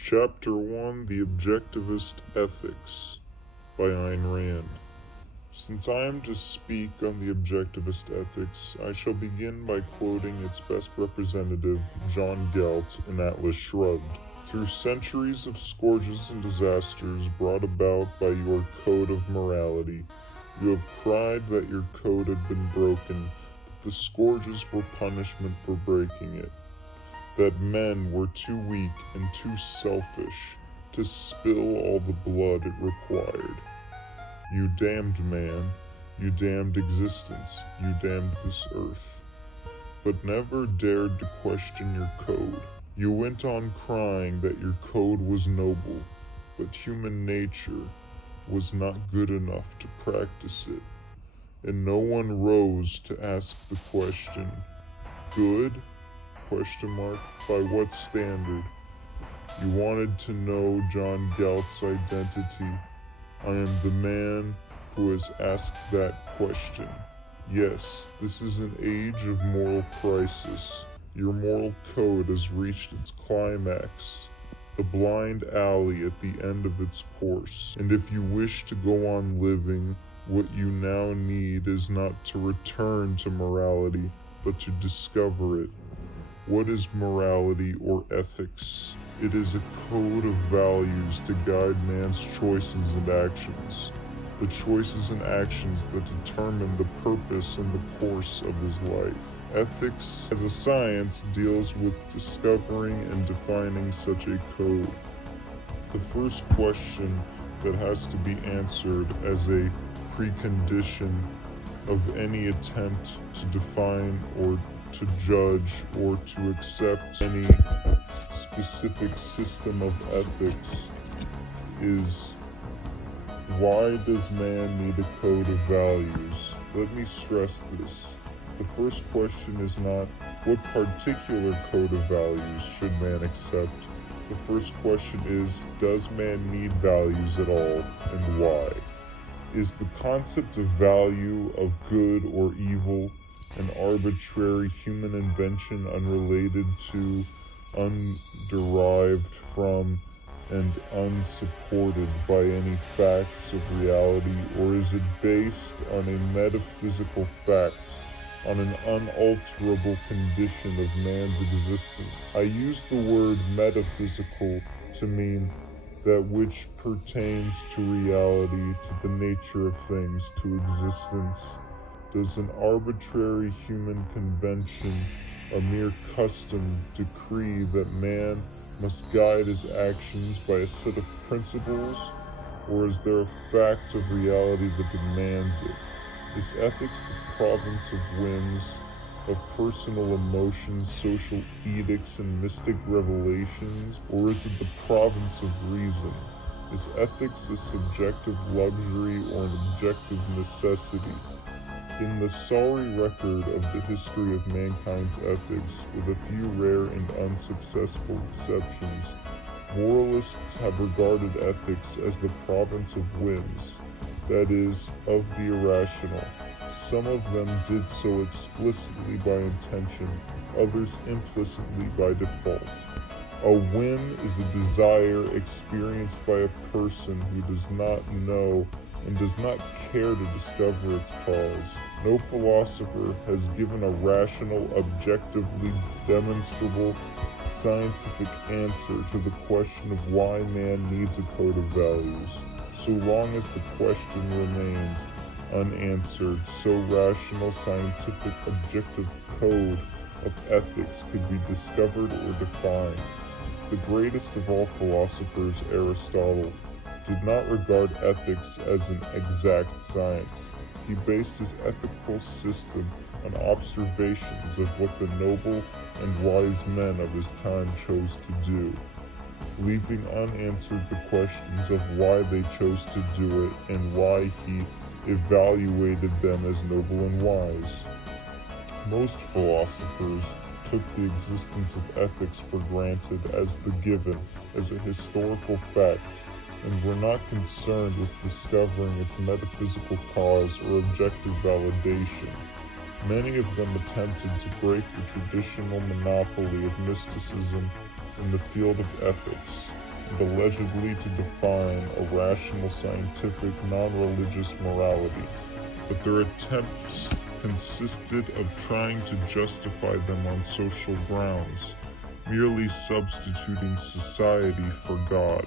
Chapter 1: The Objectivist Ethics by Ayn Rand. Since I am to speak on the objectivist ethics, I shall begin by quoting its best representative, John Galt, in Atlas Shrugged. Through centuries of scourges and disasters brought about by your code of morality, you have cried that your code had been broken, that the scourges were punishment for breaking it, that men were too weak and too selfish to spill all the blood it required. You damned man, you damned existence, you damned this earth, but never dared to question your code. You went on crying that your code was noble, but human nature was not good enough to practice it, and no one rose to ask the question, good? By what standard? You wanted to know John Galt's identity. I am the man who has asked that question. Yes, this is an age of moral crisis. Your moral code has reached its climax, the blind alley at the end of its course. And if you wish to go on living, what you now need is not to return to morality, but to discover it. What is morality or ethics? It is a code of values to guide man's choices and actions, the choices and actions that determine the purpose and the course of his life. Ethics as a science deals with discovering and defining such a code. The first question that has to be answered as a precondition of any attempt to define or to judge or to accept any specific system of ethics is, why does man need a code of values? Let me stress this. The first question is not, what particular code of values should man accept? The first question is, does man need values at all, and why? Is the concept of value, of good or evil, an arbitrary human invention unrelated to, underived from, and unsupported by any facts of reality, or is it based on a metaphysical fact, on an unalterable condition of man's existence? I use the word metaphysical to mean that which pertains to reality, to the nature of things, to existence. Does an arbitrary human convention, a mere custom, decree that man must guide his actions by a set of principles, or is there a fact of reality that demands it? Is ethics the province of whims, of personal emotions, social edicts, and mystic revelations, or is it the province of reason? Is ethics a subjective luxury or an objective necessity? In the sorry record of the history of mankind's ethics, with a few rare and unsuccessful exceptions, moralists have regarded ethics as the province of whims, that is, of the irrational. Some of them did so explicitly by intention, others implicitly by default. A whim is a desire experienced by a person who does not know and does not care to discover its cause. No philosopher has given a rational, objectively demonstrable, scientific answer to the question of why man needs a code of values. So long as the question remained unanswered, so rational, scientific, objective code of ethics could be discovered or defined. The greatest of all philosophers, Aristotle, did not regard ethics as an exact science. He based his ethical system on observations of what the noble and wise men of his time chose to do, leaving unanswered the questions of why they chose to do it and why he evaluated them as noble and wise. Most philosophers took the existence of ethics for granted as the given, as a historical fact, and were not concerned with discovering its metaphysical cause or objective validation. Many of them attempted to break the traditional monopoly of mysticism in the field of ethics. and allegedly to define a rational, scientific, non-religious morality, but their attempts consisted of trying to justify them on social grounds, merely substituting society for God.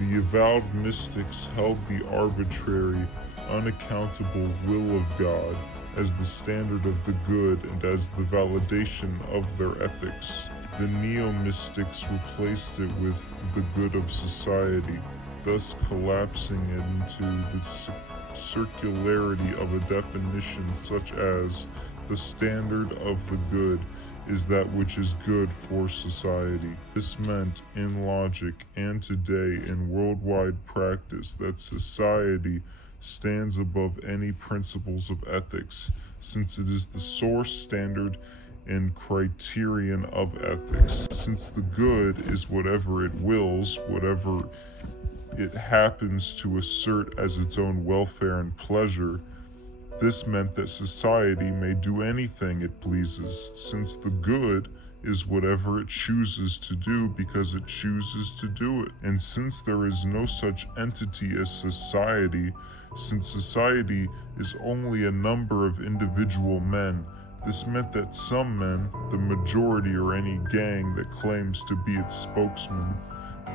The avowed mystics held the arbitrary, unaccountable will of God as the standard of the good and as the validation of their ethics. The neo-mystics replaced it with the good of society, thus collapsing it into the circularity of a definition such as the standard of the good is that which is good for society. This meant, in logic and today in worldwide practice, that society stands above any principles of ethics, since it is the source, standard, and criterion of ethics. Since the good is whatever it wills, whatever it happens to assert as its own welfare and pleasure, this meant that society may do anything it pleases, since the good is whatever it chooses to do because it chooses to do it. And since there is no such entity as society, since society is only a number of individual men, this meant that some men, the majority or any gang that claims to be its spokesman,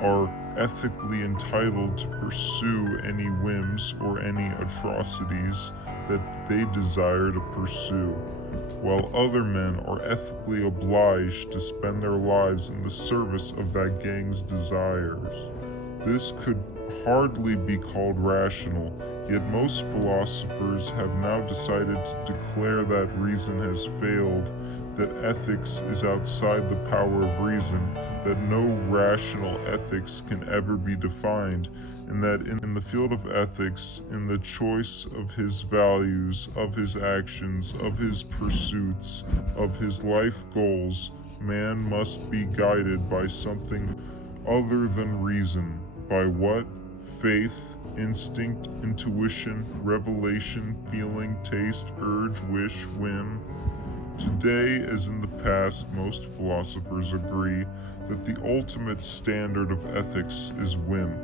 are ethically entitled to pursue any whims or any atrocities that they desire to pursue, while other men are ethically obliged to spend their lives in the service of that gang's desires. This could hardly be called rational, yet most philosophers have now decided to declare that reason has failed, that ethics is outside the power of reason, that no rational ethics can ever be defined, and that in the field of ethics, in the choice of his values, of his actions, of his pursuits, of his life goals, man must be guided by something other than reason. By what? Faith, instinct, intuition, revelation, feeling, taste, urge, wish, whim. Today, as in the past, most philosophers agree that the ultimate standard of ethics is whim.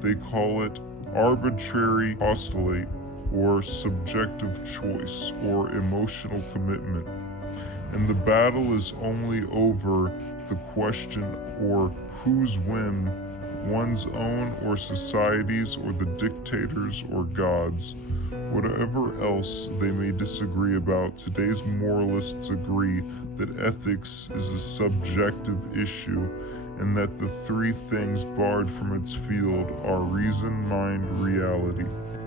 They call it arbitrary postulate, or subjective choice, or emotional commitment. And the battle is only over the question or whose whim, one's own or society's or the dictator's or God's. Whatever else they may disagree about, today's moralists agree that ethics is a subjective issue, and that the three things barred from its field are reason, mind, reality.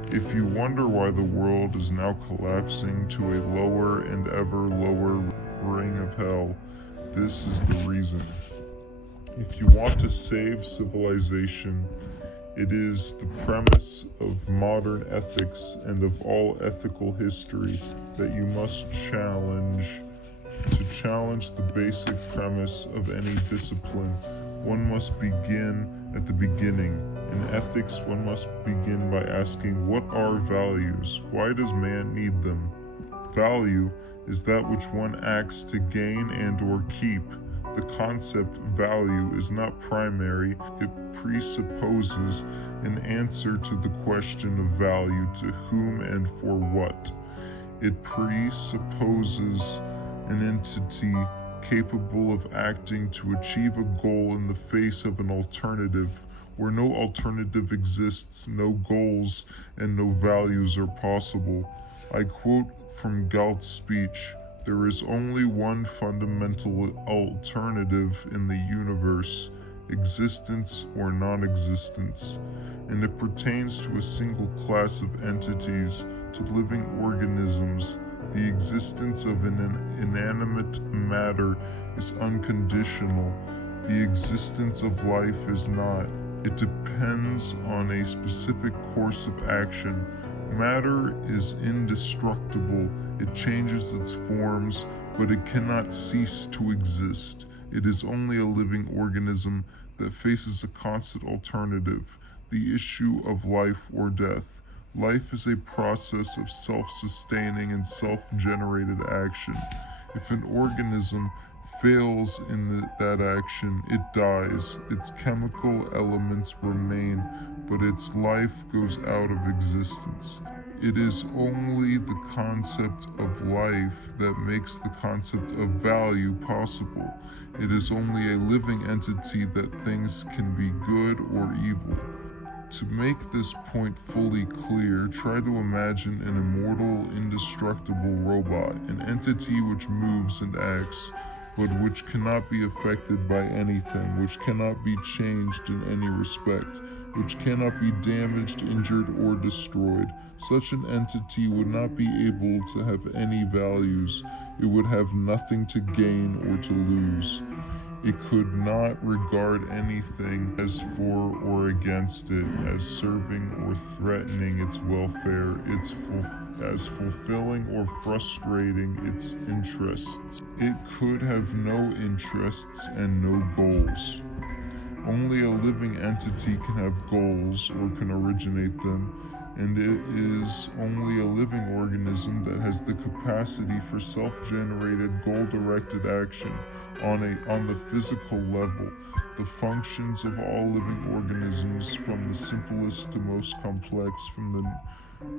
If you wonder why the world is now collapsing to a lower and ever lower ring of hell, this is the reason. If you want to save civilization, it is the premise of modern ethics and of all ethical history that you must challenge. To challenge the basic premise of any discipline, one must begin at the beginning. In ethics, one must begin by asking, what are values? Why does man need them? Value is that which one acts to gain and or keep. The concept value is not primary, it presupposes an answer to the question of value, to whom and for what. It presupposes an entity capable of acting to achieve a goal in the face of an alternative. Where no alternative exists, no goals and no values are possible. I quote from Galt's speech, "There is only one fundamental alternative in the universe, existence or non-existence, and it pertains to a single class of entities, to living organisms. The existence of an inanimate matter is unconditional. The existence of life is not. It depends on a specific course of action. Matter is indestructible. It changes its forms, but it cannot cease to exist. It is only a living organism that faces a constant alternative, the issue of life or death. Life is a process of self-sustaining and self-generated action. If an organism fails in that action, it dies. Its chemical elements remain, but its life goes out of existence. It is only the concept of life that makes the concept of value possible. It is only a living entity that things can be good or evil. To make this point fully clear, try to imagine an immortal, indestructible robot, an entity which moves and acts, but which cannot be affected by anything, which cannot be changed in any respect, which cannot be damaged, injured, or destroyed. Such an entity would not be able to have any values. It would have nothing to gain or to lose. It could not regard anything as for or against it, as serving or threatening its welfare, as fulfilling or frustrating its interests. It could have no interests and no goals. Only a living entity can have goals or can originate them, and it is only a living organism that has the capacity for self-generated, goal-directed action on the physical level. The functions of all living organisms, from the simplest to most complex, from the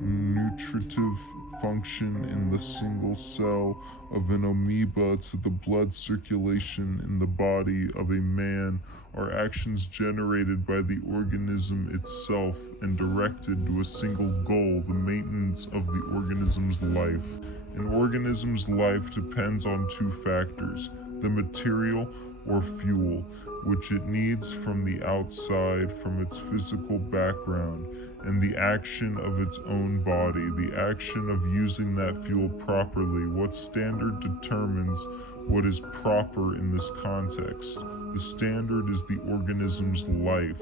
nutritive function in the single cell of an amoeba to the blood circulation in the body of a man, are actions generated by the organism itself and directed to a single goal, the maintenance of the organism's life. An organism's life depends on two factors: the material or fuel, which it needs from the outside, from its physical background, and the action of its own body, the action of using that fuel properly. What standard determines what is proper in this context? The standard is the organism's life,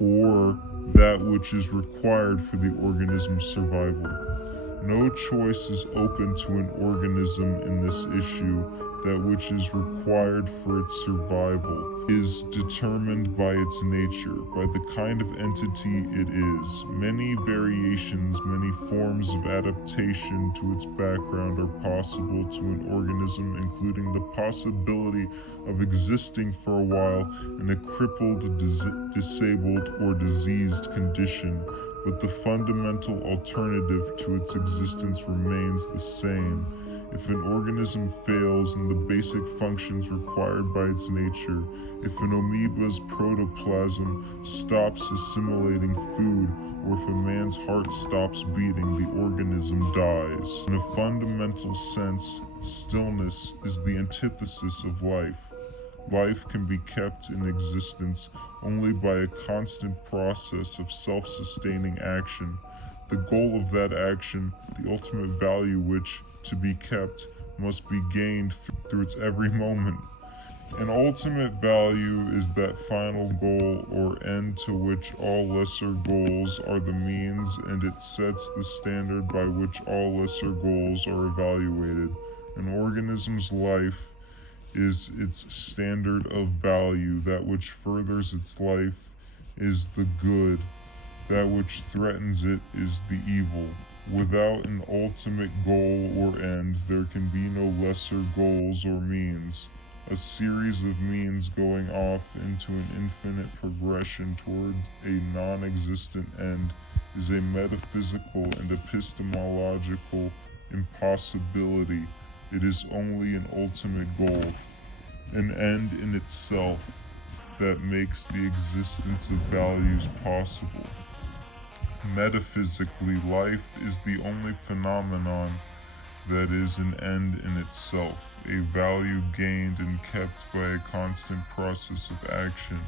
or that which is required for the organism's survival. No choice is open to an organism in this issue. That which is required for its survival is determined by its nature, by the kind of entity it is. Many variations, many forms of adaptation to its background are possible to an organism, including the possibility of existing for a while in a crippled, disabled, or diseased condition, but the fundamental alternative to its existence remains the same. If an organism fails in the basic functions required by its nature, if an amoeba's protoplasm stops assimilating food, or if a man's heart stops beating, the organism dies. In a fundamental sense, stillness is the antithesis of life. Life can be kept in existence only by a constant process of self-sustaining action. The goal of that action, the ultimate value which, to be kept, must be gained through its every moment. An ultimate value is that final goal or end to which all lesser goals are the means, and it sets the standard by which all lesser goals are evaluated. An organism's life is its standard of value. That which furthers its life is the good. That which threatens it is the evil. Without an ultimate goal or end, there can be no lesser goals or means. A series of means going off into an infinite progression toward a non-existent end is a metaphysical and epistemological impossibility. It is only an ultimate goal, an end in itself, that makes the existence of values possible. Metaphysically, life is the only phenomenon that is an end in itself, a value gained and kept by a constant process of action.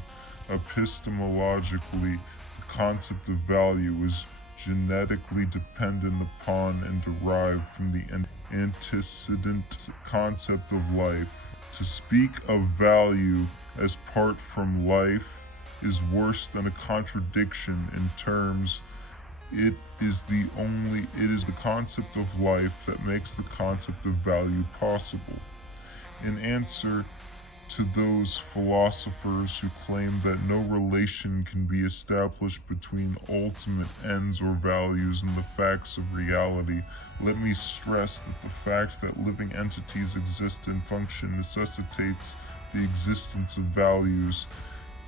Epistemologically, the concept of value is genetically dependent upon and derived from the antecedent concept of life. To speak of value as part from life is worse than a contradiction in terms. It is the concept of life that makes the concept of value possible. In answer to those philosophers who claim that no relation can be established between ultimate ends or values and the facts of reality, let me stress that the fact that living entities exist and function necessitates the existence of values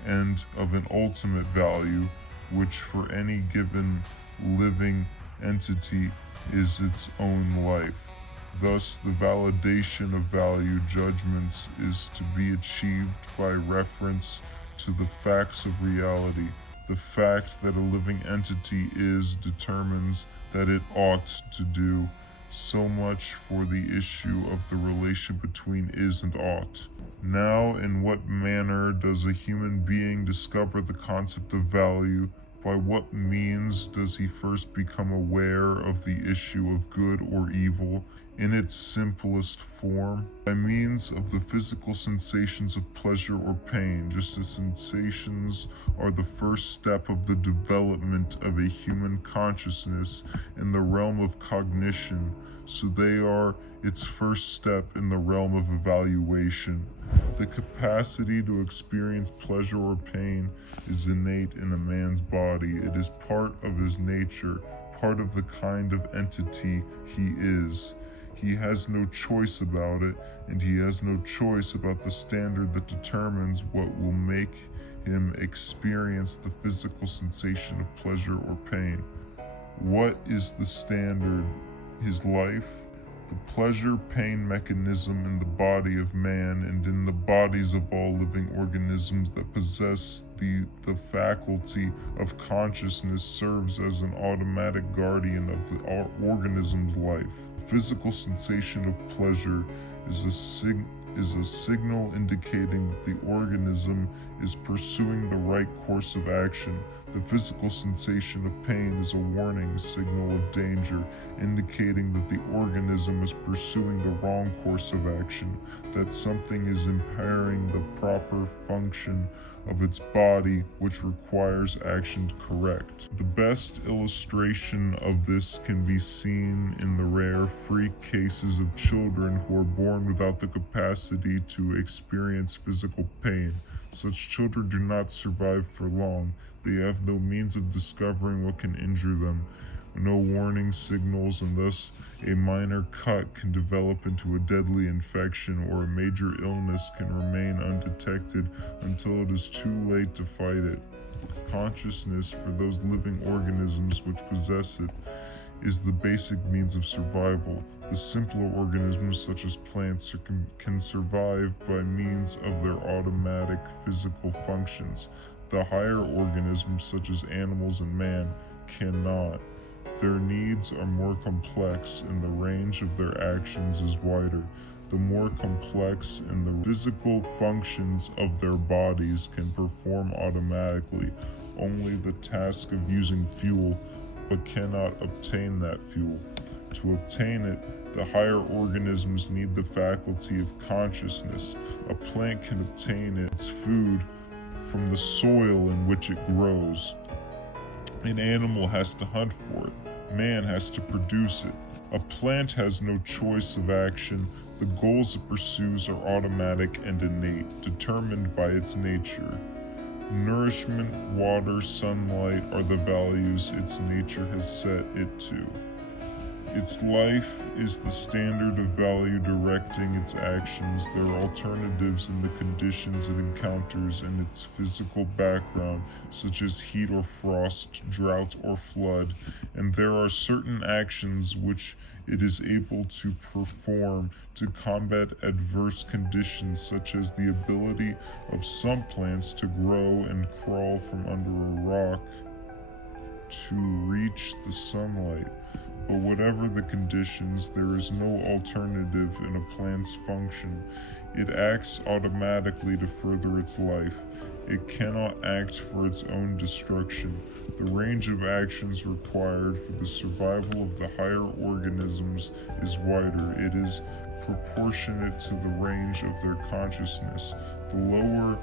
and of an ultimate value, which for any given living entity is its own life. Thus, the validation of value judgments is to be achieved by reference to the facts of reality. The fact that a living entity is determines that it ought to do. So much for the issue of the relation between is and ought. Now, in what manner does a human being discover the concept of value? By what means does he first become aware of the issue of good or evil in its simplest form? By means of the physical sensations of pleasure or pain, just as sensations are the first step of the development of a human consciousness in the realm of cognition, so they are its first step in the realm of evaluation. The capacity to experience pleasure or pain is innate in a man's body. It is part of his nature, part of the kind of entity he is. He has no choice about it, and he has no choice about the standard that determines what will make him experience the physical sensation of pleasure or pain. What is the standard? His life? The pleasure-pain mechanism in the body of man and in the bodies of all living organisms that possess the faculty of consciousness serves as an automatic guardian of the organism's life. Physical sensation of pleasure is a signal indicating that the organism is pursuing the right course of action. The physical sensation of pain is a warning signal of danger, indicating that the organism is pursuing the wrong course of action, that something is impairing the proper function of its body, which requires action to correct. The best illustration of this can be seen in the rare freak cases of children who are born without the capacity to experience physical pain. Such children do not survive for long. They have no means of discovering what can injure them, no warning signals, and thus a minor cut can develop into a deadly infection, or a major illness can remain undetected until it is too late to fight it. Consciousness, for those living organisms which possess it, is the basic means of survival. The simpler organisms, such as plants, can survive by means of their automatic physical functions. The higher organisms, such as animals and man, cannot. Their needs are more complex and the range of their actions is wider. The more complex and the physical functions of their bodies can perform automatically only the task of using fuel, but cannot obtain that fuel. To obtain it, the higher organisms need the faculty of consciousness. A plant can obtain its food from the soil in which it grows. An animal has to hunt for it. Man has to produce it. A plant has no choice of action. The goals it pursues are automatic and innate, determined by its nature. Nourishment, water, sunlight are the values its nature has set it to. Its life is the standard of value directing its actions. There are alternatives in the conditions it encounters in its physical background, such as heat or frost, drought or flood, and there are certain actions which it is able to perform to combat adverse conditions, such as the ability of some plants to grow and crawl from under a rock to reach the sunlight. But whatever the conditions, there is no alternative in a plant's function. It acts automatically to further its life. It cannot act for its own destruction. The range of actions required for the survival of the higher organisms is wider. It is proportionate to the range of their consciousness. The lower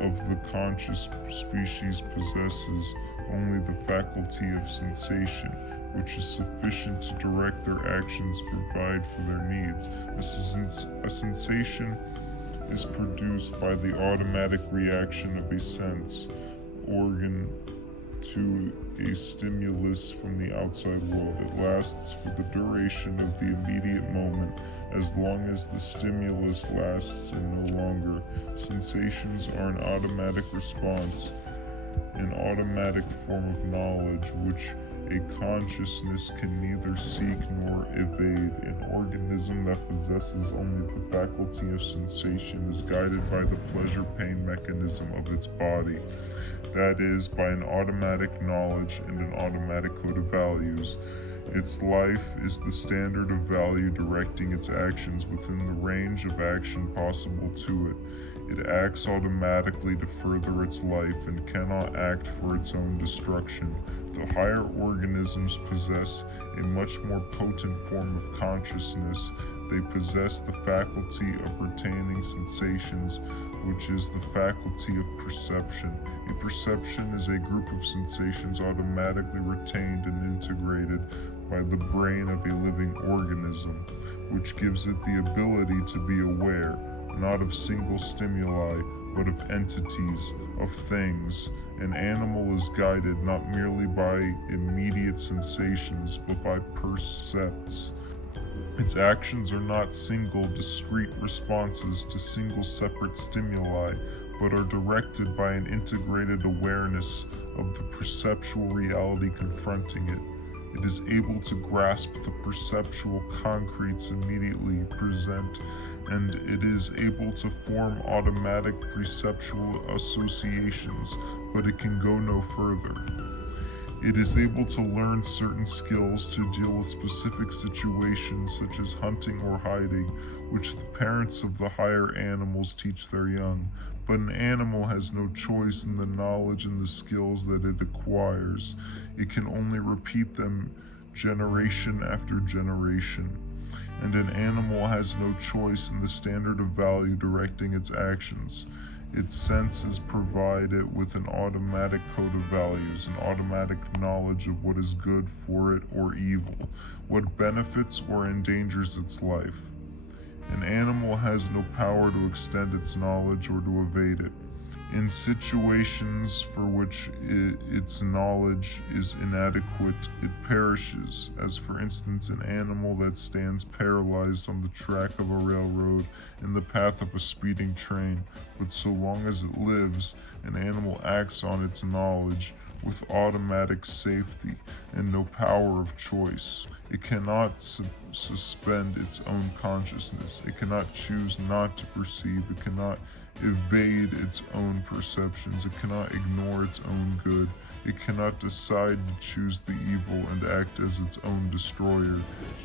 of the conscious species possesses only the faculty of sensation, which is sufficient to direct their actions, provide for their needs. A sensation is produced by the automatic reaction of a sense organ to a stimulus from the outside world. It lasts for the duration of the immediate moment, as long as the stimulus lasts and no longer. Sensations are an automatic response, an automatic form of knowledge which a consciousness can neither seek nor evade. An organism that possesses only the faculty of sensation is guided by the pleasure-pain mechanism of its body, that is, by an automatic knowledge and an automatic code of values. Its life is the standard of value directing its actions within the range of action possible to it. It acts automatically to further its life and cannot act for its own destruction. The higher organisms possess a much more potent form of consciousness. They possess the faculty of retaining sensations, which is the faculty of perception. A perception is a group of sensations automatically retained and integrated by the brain of a living organism, which gives it the ability to be aware, not of single stimuli, but of entities, of things. An animal is guided not merely by immediate sensations, but by percepts. Its actions are not single, discrete responses to single separate stimuli, but are directed by an integrated awareness of the perceptual reality confronting it. It is able to grasp the perceptual concretes immediately present, and it is able to form automatic perceptual associations, but it can go no further. It is able to learn certain skills to deal with specific situations such as hunting or hiding, which the parents of the higher animals teach their young. But an animal has no choice in the knowledge and the skills that it acquires. It can only repeat them generation after generation. And an animal has no choice in the standard of value directing its actions. Its senses provide it with an automatic code of values, an automatic knowledge of what is good for it or evil, what benefits or endangers its life. An animal has no power to extend its knowledge or to evade it. In situations for which its knowledge is inadequate, it perishes, as for instance an animal that stands paralyzed on the track of a railroad in the path of a speeding train. But so long as it lives, an animal acts on its knowledge with automatic safety and no power of choice. It cannot suspend its own consciousness. It cannot choose not to perceive. It cannot evade its own perceptions. It cannot ignore its own good. It cannot decide to choose the evil and act as its own destroyer.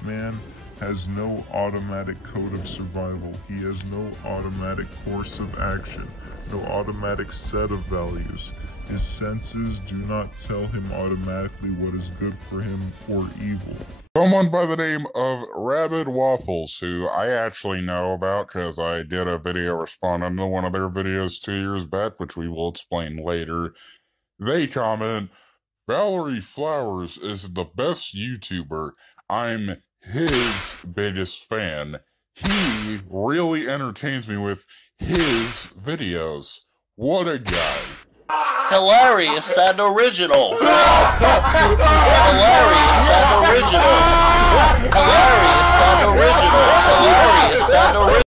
Man has no automatic code of survival. He has no automatic course of action, no automatic set of values. His senses do not tell him automatically what is good for him or evil. Someone by the name of Rabid Waffles, who I actually know about because I did a video responding to one of their videos 2 years back, which we will explain later. They comment, Valerie Flowers is the best YouTuber. I'm his biggest fan. He really entertains me with his videos. What a guy. Hilarious and original. Hilarious and original. Hilarious and original. Hilarious and original.